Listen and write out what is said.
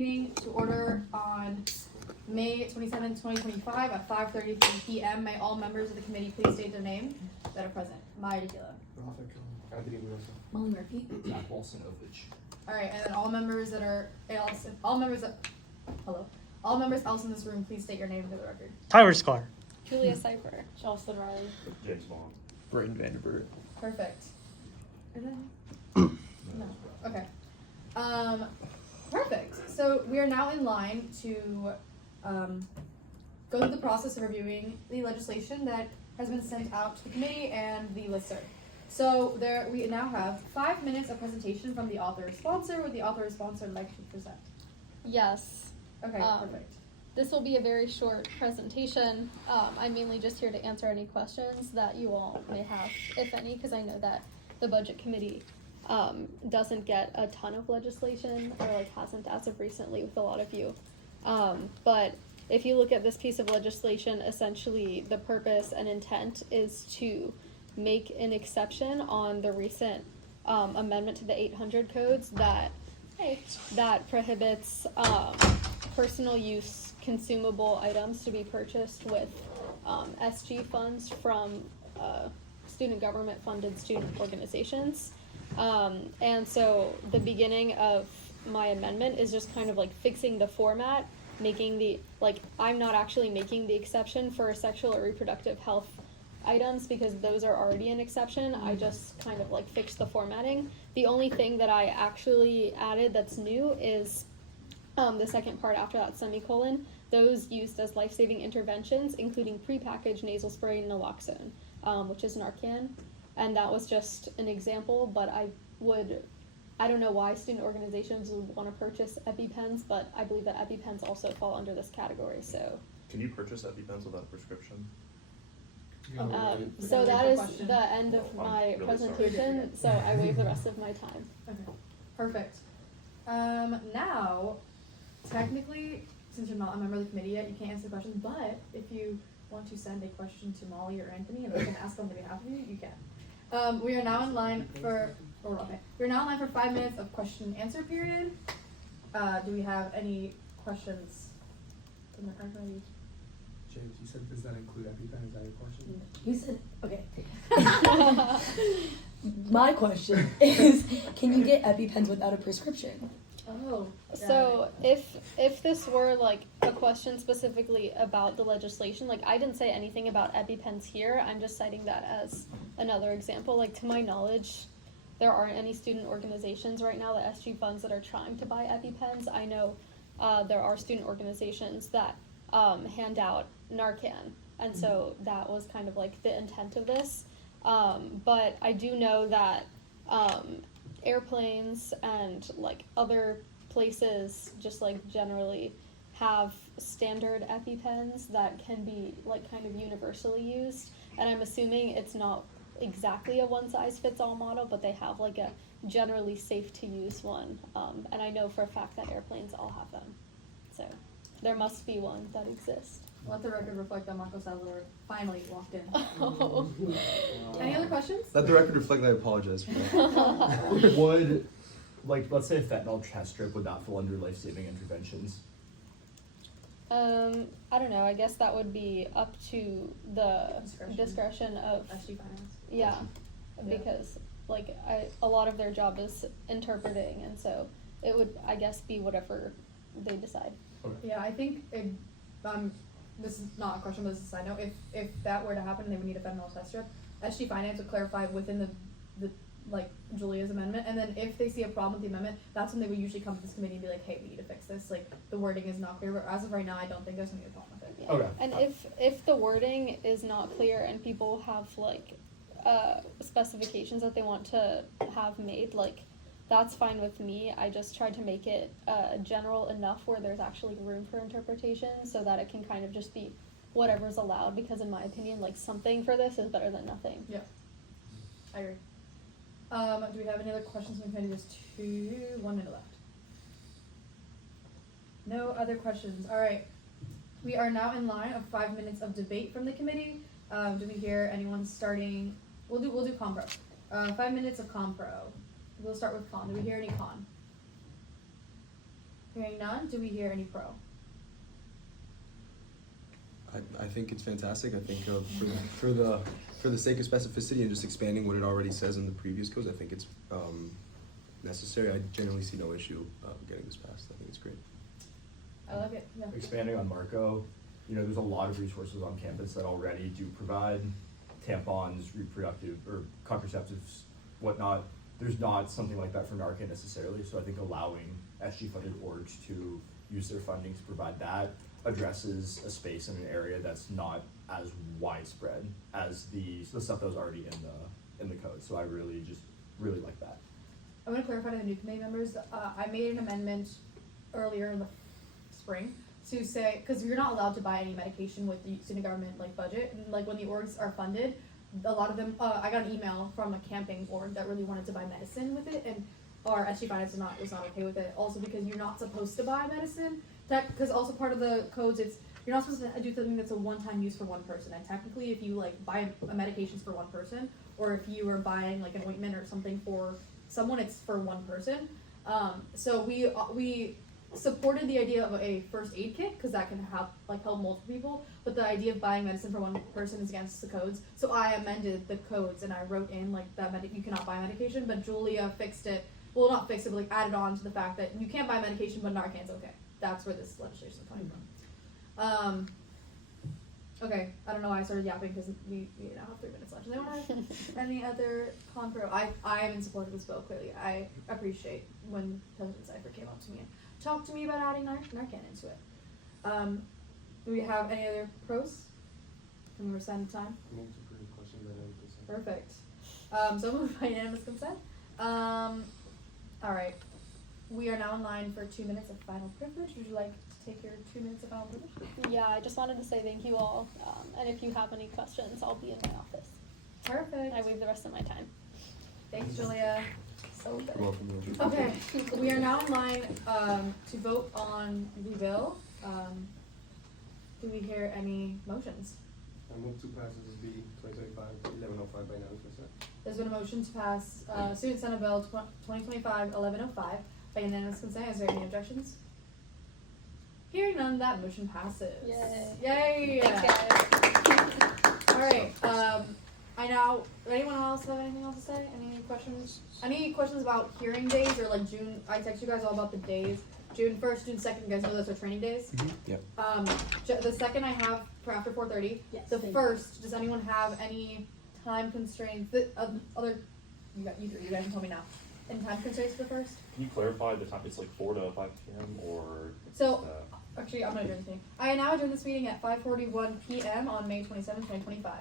Meeting to order on May 27, 2025 at 5:33 p.m. May all members of the committee please state their name that are present. Maya Dikila. Molly Murphy. Zach Walson-Ovich. All right, and then all members else in this room, please state your name for the record. Tyler Sklar. Julia Cipher. Jocelyn Riley. James Bond. Braden Vanderbilt. Perfect. And then no. Okay. Perfect. So we are now in line to go through the process of reviewing the legislation that has been sent out to the committee and the listserv. So we now have 5 minutes of presentation from the author or sponsor. Would the author or sponsor like to present? Yes. Okay, perfect. This will be a very short presentation. I'm mainly just here to answer any questions that you all may have, if any, because I know that the Budget Committee doesn't get a ton of legislation, or hasn't as of recently with a lot of you. But if you look at this piece of legislation, essentially the purpose and intent is to make an exception on the recent amendment to the 800 codes that prohibits personal use consumable items to be purchased with SG funds from student government funded student organizations. And so the beginning of my amendment is just kind of fixing the format, making I'm not actually making the exception for sexual or reproductive health items because those are already an exception. I just kind of fixed the formatting. The only thing that I actually added that's new is the second part after that semicolon, those used as life-saving interventions, including prepackaged nasal spray naloxone, which is Narcan. And that was just an example, but I don't know why student organizations would want to purchase EpiPens, but I believe that EpiPens also fall under this category, so. Can you purchase EpiPens without a prescription? So that is the end of my presentation, so I waive the rest of my time. Okay, perfect. Now, technically, since you're not a member of the committee yet, you can't answer the question, but if you want to send a question to Molly or Anthony and they can ask on behalf of you, you can. We are now in line for 5 minutes of question and answer period. Do we have any questions? James, you said, does that include EpiPen? Is that your question? You said, okay. My question is, can you get EpiPens without a prescription? Oh. So if this were a question specifically about the legislation, I didn't say anything about EpiPens here. I'm just citing that as another example. To my knowledge, there aren't any student organizations right now, the SG funds, that are trying to buy EpiPens. I know there are student organizations that hand out Narcan, and so that was kind of the intent of this. But I do know that airplanes and other places just generally have standard EpiPens that can be kind of universally used, and I'm assuming it's not exactly a one-size-fits-all model, but they have a generally safe to use one, and I know for a fact that airplanes all have them, so there must be one that exists. Let the record reflect that Marco Salvador finally walked in. Oh. Any other questions? Let the record reflect that I apologize for that. Would, let's say a fentanyl test strip would not fall under life-saving interventions? I don't know. I guess that would be up to the discretion of SG Finance. Yeah, because a lot of their job is interpreting, and so it would, I guess, be whatever they decide. Okay. Yeah, I think this is not a question, but this is a side note. If that were to happen and they would need a fentanyl test strip, SG Finance would clarify within the Julia's amendment, and then if they see a problem with the amendment, that's when they would usually come to this committee and be like, hey, we need to fix this. The wording is not clear, but as of right now, I don't think there's gonna be a problem with it. Yeah. Okay. And if the wording is not clear and people have specifications that they want to have made, that's fine with me. I just tried to make it general enough where there's actually room for interpretation so that it can kind of just be whatever's allowed, because in my opinion, something for this is better than nothing. Yeah, I agree. Do we have any other questions from the committee? There's 1 minute left. No other questions. All right. We are now in line of 5 minutes of debate from the committee. Do we hear anyone starting? We'll do Compro. 5 minutes of Compro. We'll start with Con. Do we hear any Con? Hearing none, do we hear any pro? I think it's fantastic. I think for the sake of specificity and just expanding what it already says in the previous codes, I think it's necessary. I generally see no issue getting this passed. I think it's great. I like it, yeah. Expanding on Marco, you know, there's a lot of resources on campus that already do provide tampons, reproductive or contraceptives, whatnot. There's not something like that for Narcan necessarily, so I think allowing SG-funded orgs to use their funding to provide that addresses a space in an area that's not as widespread as the stuff that was already in the code. So I really like that. I'm gonna clarify to the new committee members, I made an amendment earlier in the spring to say, cause you're not allowed to buy any medication with the student government like budget, and like when the orgs are funded, a lot of them, I got an email from a camping org that really wanted to buy medicine with it, and our SG Finance was not okay with it, also because you're not supposed to buy medicine, cause also part of the codes, you're not supposed to do something that's a one-time use for one person, and technically if you like buy a medications for one person, or if you are buying like an ointment or something for someone, it's for one person. So we supported the idea of a first aid kit because that can help multiple people, but the idea of buying medicine for one person is against the codes. So I amended the codes and I wrote in like that you cannot buy medication, but Julia fixed it. Well, not fixed it, but like added on to the fact that you can't buy medication, but Narcan's okay. That's where this legislation is coming from. Okay, I don't know why I started yapping because we now have 3 minutes left. Does anyone have any other conpro? I am in support of this bill, clearly. I appreciate when President Cipher came up to me and talked to me about adding Narcan into it. Do we have any other pros? Can we rescind time? Move to approve question by consent. Perfect. So moved by unanimous consent. Alright. We are now in line for 2 minutes of final privilege. Would you like to take your 2 minutes of final privilege? Yeah, I just wanted to say thank you all, and if you have any questions, I'll be in my office. Perfect. I waive the rest of my time. Thanks, Julia. So good. You're welcome, Andrew. Okay, we are now in line to vote on the bill. Do we hear any motions? I move to pass SSB 2025-1105 by unanimous consent. There's been a motion to pass Student Senate Bill 2025-1105 by unanimous consent. Is there any objections? Hearing none, that motion passes. Yay. Yay! Thanks, guys. Alright, anyone else have anything else to say? Any questions? Any questions about hearing days or like June? I text you guys all about the days. June 1st, June 2nd, you guys know those are training days? Yep. The second I have for after 4:30. Yes, The thank first, does anyone have any time constraints? You guys can tell me now. Any time constraints for the first? Can you clarify the time? It's like 4 to 5 p.m. or? So, actually, I'm gonna adjourn this meeting. I now adjourn this meeting at 5:41 p.m. on May 27, 2025.